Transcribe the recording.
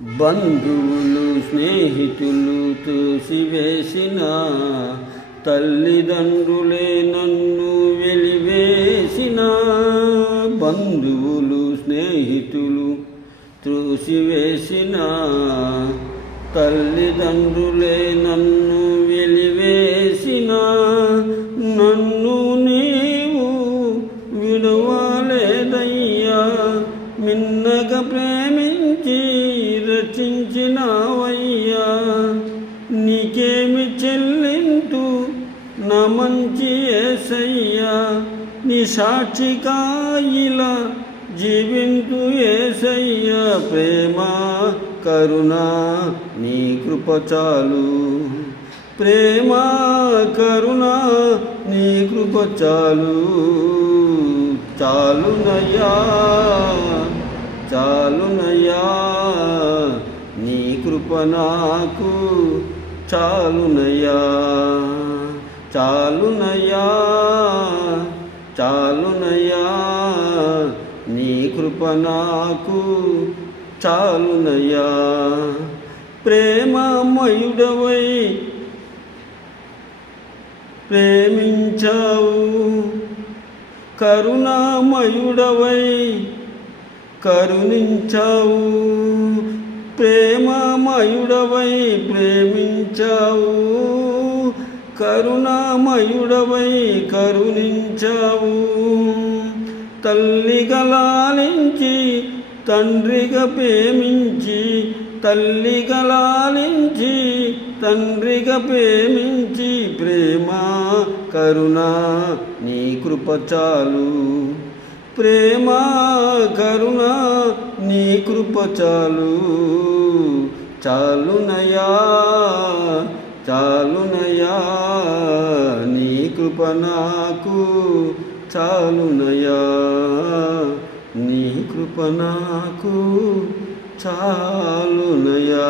బంధువులు స్నేహితులు తోసివేసిన తల్లిదండ్రులే నన్ను వెలివేసిన. బంధువులు స్నేహితులు త్రోసివేసిన తల్లిదండ్రులే నన్ను వెలివేసిన. నన్ను నీవు విడవలేదయ్యా, మిన్నగా ప్రేమించి రచించినావయ్యా. నీకేమి చెల్లింతు నా మంచి యేసయ్యా, నీ సాక్షిగా ఇలా జీవింతు యేసయ్యా. ప్రేమ కరుణ నీ కృప చాలు, ప్రేమ కరుణ నీ కృప చాలు. చాలునయ్యా చాలునయ్యా, నీ కృప నాకు చాలునయ్యా. చాలునయ్యా చాలునయ్యా, నీ కృప నాకు చాలునయ్యా. ప్రేమమయుడవై ప్రేమించావు, కరుణామయుడవై కరుణించావు. ప్రేమమయుడవై ప్రేమించావు, కరుణామయుడవై కరుణించావు. తల్లిగా లాలించి తండ్రిగా ప్రేమించి, తల్లిగా లాలించి తండ్రిగా ప్రేమించి. ప్రేమ కరుణ నీ కృప చాలు, ప్రేమ కరుణ నీ కృప చాలు. చాలునయ్యా చాలునయ్యా, నీ కృప నాకు చాలునయ్యా. నీ కృప నాకు చాలునయ్యా.